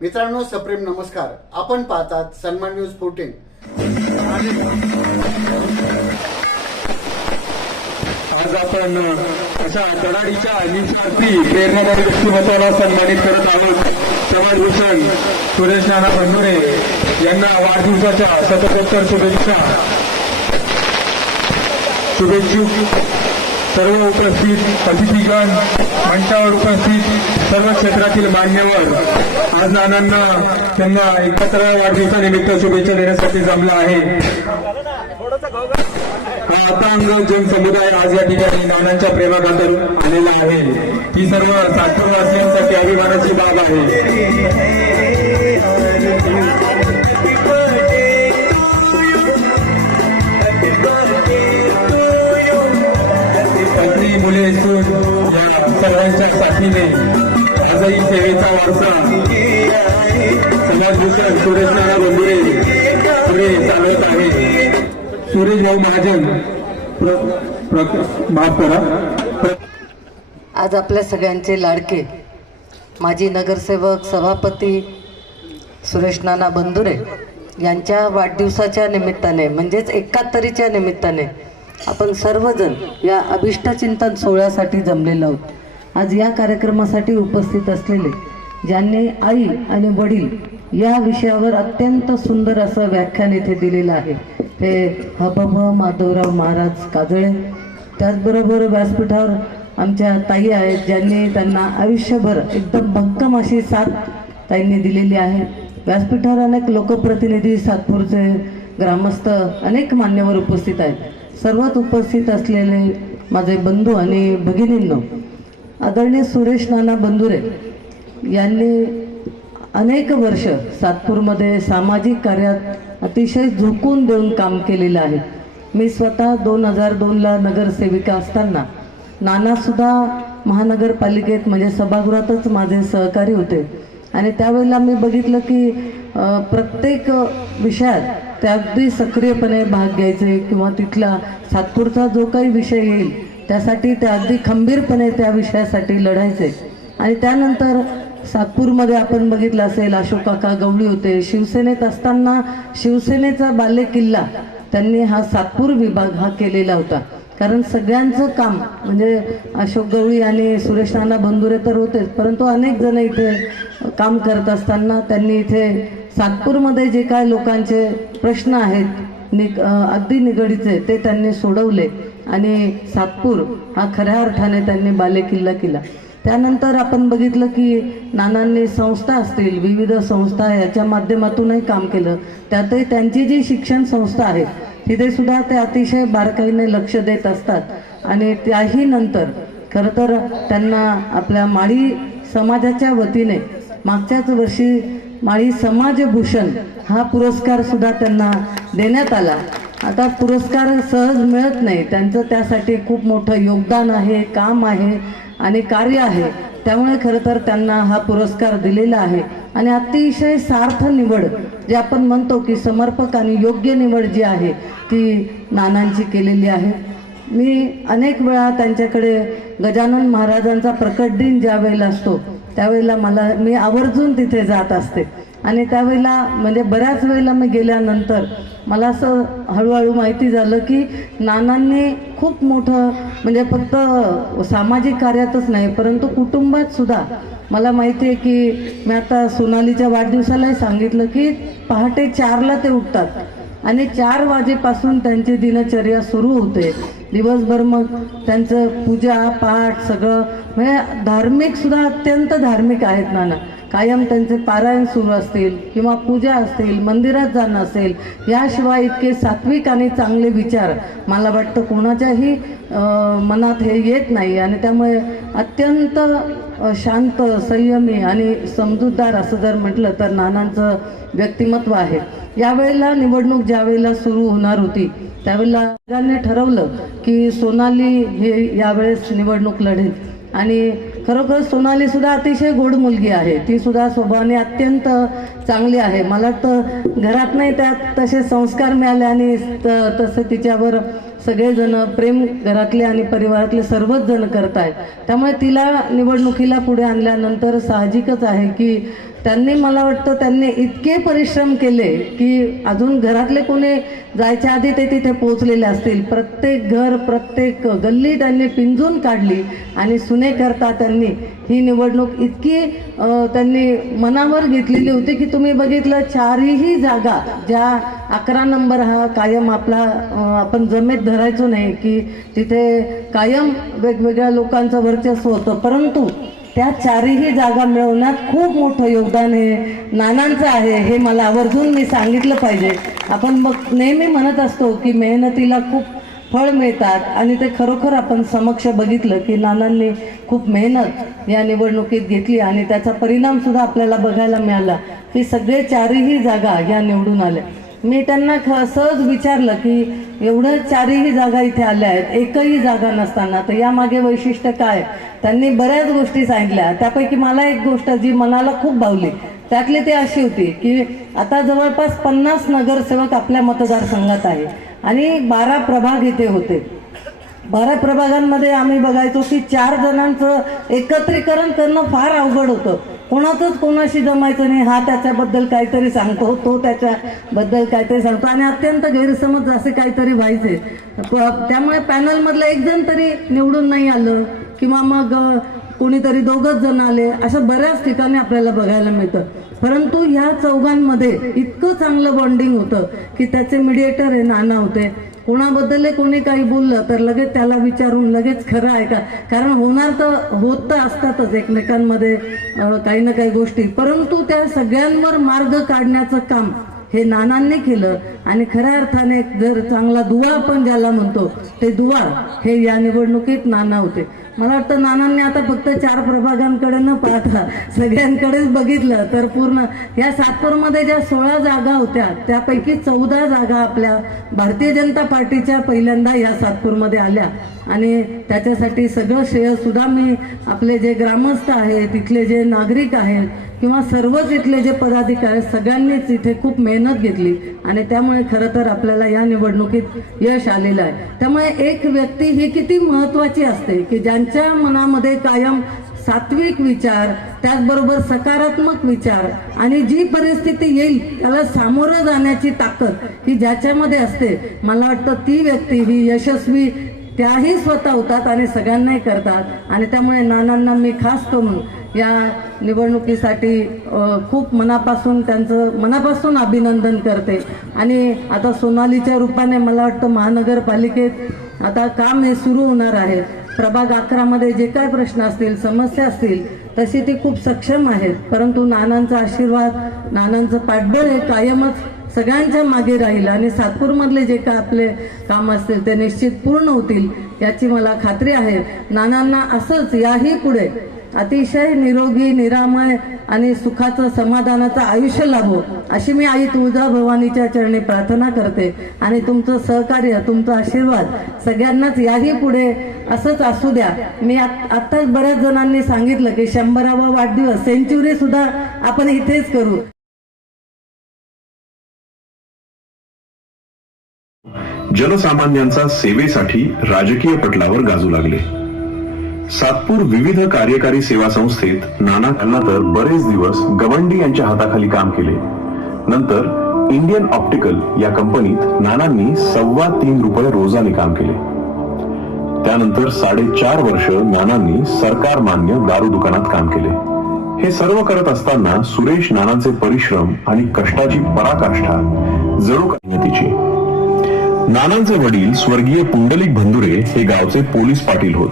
मित्रांनो, सप्रेम नमस्कार. आपण पाहतात सन्मान न्यूज 14. आज आपण अशा कडाडीच्या निस्वार्थी प्रेरणादायी व्यक्तिमत्वाला सन्मानित करत आहोत. समाजभूषण सुरेश नाना बंधुरे यांना वाढदिवसाच्या शतकोत्तर शुभेच्छुक सर्व उपस्थित अतिथीगण, मंचावर उपस्थित सर्व क्षेत्रातील मान्यवर आज नानांना त्यांना 71व्या वाढदिवसानिमित्त शुभेच्छा देण्यासाठी जमला आहे. अपांग जन समुदाय आज या ठिकाणी नानांच्या प्रेमाखातर आलेला आहे. ही सर्व सातपूरवासियांसाठी अभिमानाची बाब आहे. पत्नी, मुले, सून या सर्वांच्या साथीने आजही सेवेचा वारसा समाजभूषण सुरेश नाना बंधुरे पुढे चालवत आहे. सुरेश भाऊ महाजन, माफ करा. आज आपल्या सगळ्यांचे लाडके माजी नगरसेवक सभापती सुरेश नाना बंधुरे यांच्या वाढदिवसाच्या निमित्ताने म्हणजेच 71च्या निमित्ताने आपण सर्वजण या अभिष्टचिंतन सोहळ्यासाठी जमलेलो आहोत. आज या कार्यक्रमासाठी उपस्थित असलेले ज्यांनी आई आणि वडील या विषयावर अत्यंत सुंदर असं व्याख्यान इथे दिलेलं आहे ते हबभ माधवराव महाराज काजळे. त्याचबरोबर व्यासपीठावर आमच्या ताई आहेत ज्यांनी त्यांना आयुष्यभर एकदम भक्कम अशी साथ ताईंनी दिलेली आहे. व्यासपीठावर अनेक लोकप्रतिनिधी, सातपूरचे ग्रामस्थ, अनेक मान्यवर उपस्थित आहेत. सर्वात उपस्थित असलेले माझे बंधू आणि भगिनींनो, आदरणीय सुरेश नाना बंधुरे यांनी अनेक वर्ष सातपूरमध्ये सामाजिक कार्यात अतिशय झोकून देऊन काम केलेलं आहे. मी स्वतः 2002ला नगरसेविका असताना नानासुद्धा महानगरपालिकेत म्हणजे सभागृहातच माझे सहकारी होते आणि त्यावेळेला मी बघितलं की प्रत्येक विषयात ते अगदी सक्रियपणे भाग घ्यायचे किंवा तिथला सातपूरचा जो काही विषय येईल त्यासाठी ते अगदी खंबीरपणे त्या विषयासाठी लढायचे. आणि त्यानंतर सातपूरमध्ये आपण बघितलं असेल अशोक काका गवळी होते. शिवसेनेत असताना शिवसेनेचा बालेकिल्ला त्यांनी हा सातपूर विभाग हा केलेला होता. कारण सगळ्यांचं काम म्हणजे अशोक गवळी आणि सुरेश नाना बंधुरे तर होतेच, परंतु अनेक जण इथे काम करत असताना त्यांनी इथे सातपूरमध्ये जे काय लोकांचे प्रश्न आहेत अगदी निगडीचे ते त्यांनी सोडवले आणि सातपूर हा खऱ्या अर्थाने त्यांनी बालेकिल्ला केला. त्यानंतर आपण बघितलं की नानांनी संस्था असतील, विविध संस्था याच्या माध्यमातूनही काम केलं. त्यातही त्यांची जी शिक्षण संस्था आहे तिथे सुद्धा ते अतिशय बारकाईने लक्ष देत असतात आणि त्याही नंतर खरं तर त्यांना आपल्या माळी समाजाच्या वतीने मागच्याच वर्षी माळी समाजभूषण हा पुरस्कार सुद्धा त्यांना देण्यात आला. आता पुरस्कार सहज मिळत नाही, त्यांचं त्यासाठी खूप मोठं योगदान आहे, काम आहे आणि कार्य आहे. त्यामुळे खरं तर त्यांना हा पुरस्कार दिलेला आहे आणि अतिशय सार्थ निवड जे आपण म्हणतो की समर्पक आणि योग्य निवड जी आहे ती नानांची केलेली आहे. मी अनेक वेळा त्यांच्याकडे गजानन महाराजांचा प्रकट दिन ज्या वेळेला असतो त्यावेळेला मी आवर्जून तिथे जात असते आणि त्यावेळेला म्हणजे बऱ्याच वेळेला मी गेल्यानंतर मला असं हळूहळू माहिती झालं की नानांनी खूप मोठं म्हणजे फक्त सामाजिक कार्यातच नाही परंतु कुटुंबात सुद्धा मला माहिती आहे की मी आता सोनालीच्या वाढदिवसालाही सांगितलं की पहाटे 4ला ते उठतात आणि 4 वाजेपासून त्यांची दिनचर्या सुरू होते. दिवसभर मग त्यांचं पूजा पाठ सगळं म्हणजे धार्मिक सुद्धा अत्यंत धार्मिक आहेत नाना. कायम त्यांचे पारायण सुरू असतील किंवा पूजा असतील, मंदिरात जाणं असेल, याशिवाय इतके सात्विक आणि चांगले विचार मला वाटतं कोणाच्याही मनात हे येत नाही आणि त्यामुळे अत्यंत शांत, संयमी आणि समजूतदार असं जर म्हटलं तर नानांचं व्यक्तिमत्व आहे. यावेळेला निवडणूक ज्या वेळेला सुरू होणार होती त्यावेळेला सगळ्यांनी ठरवलं की सोनाली हे यावेळेस निवडणूक लढेल आणि खरोखर सोनाली सुद्धा अतिशय गोड मुलगी आहे. ती सुद्धा स्वभावाने अत्यंत चांगली आहे. मला वाटतं घरात नाही त्यात तसे संस्कार मिळाले आणि तसं तिच्यावर सगळेजण प्रेम घरातले आणि परिवारातले सर्वच जण करत आहेत. त्यामुळे तिला निवडणुकीला पुढे आणल्यानंतर साहजिकच आहे की त्यांनी, मला वाटतं त्यांनी इतके परिश्रम केले की अजून घरातले कोणी जायच्या आधी ते तिथे पोहोचलेले असतील. प्रत्येक घर, प्रत्येक गल्ली त्यांनी पिंजून काढली आणि सुनेकरता त्यांनी ही निवडणूक इतकी त्यांनी मनावर घेतलेली होती की तुम्ही बघितलं, चारही जागा ज्या 11 नंबर हा कायम आपला आपण जमेत धरायचो नाही की तिथे कायम वेगवेगळ्या लोकांचं वर्चस्व होतं, परंतु त्या चारही जागा मिळवण्यात खूप मोठं योगदान हे नानांचं आहे. हे मला आवर्जून मी सांगितलं पाहिजे. आपण मग नेहमी म्हणत असतो की मेहनतीला खूप फळ मिळतात आणि ते खरोखर आपण समक्ष बघितलं की नानांनी खूप मेहनत या निवडणुकीत घेतली आणि त्याचा परिणामसुद्धा आपल्याला बघायला मिळाला की सगळे चारही जागा या निवडून आल्या. मी त्यांना सहज विचारलं की एवढं चारही जागा इथे आल्या आहेत, एकही जागा नसताना, तर यामागे वैशिष्ट्य काय? त्यांनी बऱ्याच गोष्टी सांगितल्या. त्यापैकी मला एक गोष्ट जी मनाला खूप भावली त्यातली ती अशी होती की आता जवळपास 50 नगरसेवक आपल्या मतदारसंघात आहे आणि 12 प्रभाग इथे होते. 12 प्रभागांमध्ये आम्ही बघायचो की 4 जणांचं एकत्रीकरण करणं फार अवघड होतं. कोणाचंच कोणाशी जमायचं नाही. हा त्याच्याबद्दल काहीतरी सांगतो, तो त्याच्याबद्दल काहीतरी सांगतो आणि अत्यंत गैरसमज असे काहीतरी व्हायचे. त्यामुळे पॅनलमधलं एक जण तरी निवडून नाही आलं किंवा मग कोणीतरी 2घच जण आले, असं बऱ्याच ठिकाणी आपल्याला बघायला मिळतं. परंतु ह्या चौघांमध्ये इतकं चांगलं बॉन्डिंग होतं की त्याचे मीडिएटर हे नाना होते. कोणाबद्दल कोणी काही बोललं तर लगेच त्याला विचारून लगेच खरं आहे का, कारण होणार तर होत तर असतातच एकमेकांमध्ये काही ना काही गोष्टी, परंतु त्या सगळ्यांवर मार्ग काढण्याचं काम हे नानांनी केलं. आणि खऱ्या अर्थाने जर चांगला दुवा आपण ज्याला म्हणतो ते दुवा हे या निवडणुकीत नाना होते. मला वाटतं नानांनी आता फक्त 4 प्रभागांकडे न पाहता सगळ्यांकडेच बघितलं तर पूर्ण या सातपूरमध्ये ज्या 16 जागा होत्या त्यापैकी 14 जागा आपल्या भारतीय जनता पार्टीच्या पहिल्यांदा या सातपूरमध्ये आल्या आणि त्याच्यासाठी सगळं श्रेय सुद्धा मी आपले जे ग्रामस्थ आहेत, तिथले जे नागरिक आहेत किंवा सर्वच इथले जे पदाधिकारी आहेत, सगळ्यांनीच इथे खूप मेहनत घेतली आणि त्यामुळे खरं तर आपल्याला या निवडणुकीत यश आलेलं आहे. त्यामुळे एक व्यक्ती ही किती महत्त्वाची असते की ज्यांच्या मनामध्ये कायम सात्विक विचार, त्याचबरोबर सकारात्मक विचार आणि जी परिस्थिती येईल त्याला सामोरं जाण्याची ताकद ही ज्याच्यामध्ये असते, मला वाटतं ती व्यक्ती ही यशस्वी त्याही स्वतः होतात आणि सगळ्यांनाही करतात. आणि त्यामुळे नानांना मी खास करून या निवडणुकीसाठी खूप त्यांचं मनापासून अभिनंदन करते. आणि आता सोनालीच्या रूपाने मला वाटतं महानगरपालिकेत आता काम हे सुरू होणार आहे. प्रभाग 11 मध्ये जे काय प्रश्न असतील, समस्या असतील, तशी ती खूप सक्षम आहेत, परंतु नानांचा आशीर्वाद, नानांचं पाठबळ हे कायमच सगळ्यांच्या मागे राहील आणि सातपूरमधले जे काय आपले काम असतील ते निश्चित पूर्ण होतील याची मला खात्री आहे. नानांना असंच याही पुढे अतिशय निरोगी, निरामय आणि सुखाचं, समाधानाचं आयुष्य लाभो अशी मी आई तुळजाभवानीच्या चरणी प्रार्थना करते. आणि तुमचं सहकार्य, तुमचा आशीर्वाद सगळ्यांनाच याही पुढे असंच असू द्या. मी आत्ताच बऱ्याच जणांनी सांगितलं की 100वा वाढदिवस, सेंच्युरी सुद्धा आपण इथेच करू. जनसामान्यांचा सेवेसाठी राजकीय पटलावर गाजू लागले. सातपूर विविध कार्यकारी सेवा संस्थेत नाना यांना तर बरेच दिवस गवंडी यांच्या हाताखाली काम केले. नंतर इंडियन ऑप्टिकल या कंपनीत नानांनी 3.25 रुपये रोजाने काम केले. त्यानंतर 4.5 वर्ष नानांनी सरकार मान्य दारू दुकानात काम केले. हे सर्व करत असताना सुरेश नानांचे परिश्रम आणि कष्टाची पराकाष्ठा जणू काही. नानांचे वडील स्वर्गीय पुंडलिक भंदुरे हे गावचे पोलीस पाटील होत.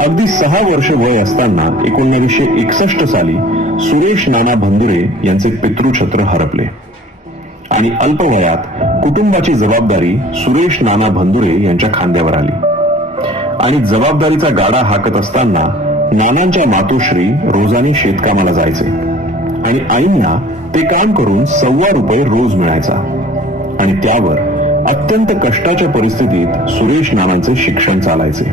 अगदी 6 वर्ष वय असताना 1961 साली सुरेश नाना भंदुरे यांचे पितृछत्र हरपले आणि अल्पवयात कुटुंबाची जबाबदारी सुरेश नाना भंदुरे यांच्या खांद्यावर आली. आणि जबाबदारीचा गाडा हाकत असताना नानांच्या मातोश्री रोजाने शेतकामाला जायचे आणि आईंना ते काम करून 1.25 रुपये रोज मिळायचा. आणि त्यावर अत्यंत कष्टाच्या परिस्थितीत सुरेश नानांचे शिक्षण चालायचे.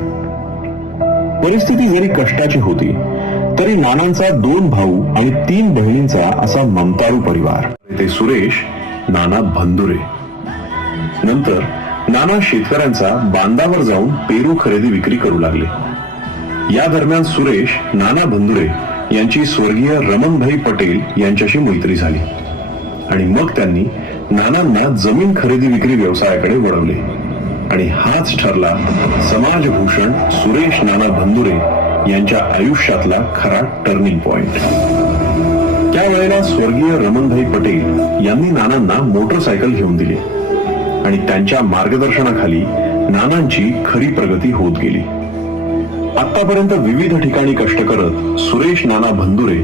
परिस्थिती जरी कष्टाची होती तरी नानांचा 2 भाऊ आणि 3 बहिणींचा असा ममतारू परिवार. ते सुरेश नाना भंदुरे. नंतर नाना शेतकऱ्यांचा बांधावर जाऊन पेरू खरेदी विक्री करू लागले. या दरम्यान सुरेश नाना बंधुरे यांची स्वर्गीय रमणभाई पटेल यांच्याशी मैत्री झाली आणि मग त्यांनी नानांना जमीन खरेदी विक्री व्यवसायाकडे वळवले आणि हाच ठरला समाजभूषण सुरेश नाना बंधुरे यांच्या आयुष्यातला खरा टर्निंग पॉइंट. त्यावेळेला स्वर्गीय रमणभाई पटेल यांनी नानांना मोटरसायकल घेऊन दिली आणि त्यांच्या मार्गदर्शनाखाली नानांची खरी प्रगती होत गेली. आतापर्यंत विविध ठिकाणी कष्ट करत सुरेश नाना बंधुरे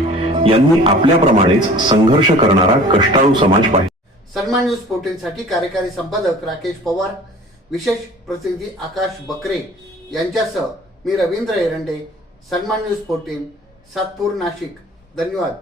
यांनी आपल्याप्रमाणेच संघर्ष करणारा कष्टाळू समाज पाहिला. सन्मान न्यूज 14 साठी कार्यकारी संपादक राकेश पवार, विशेष प्रतिनिधी आकाश बकरे यांच्यासह मी रवींद्र एरंडे, सन्मान न्यूज 14, सातपूर, नाशिक. धन्यवाद.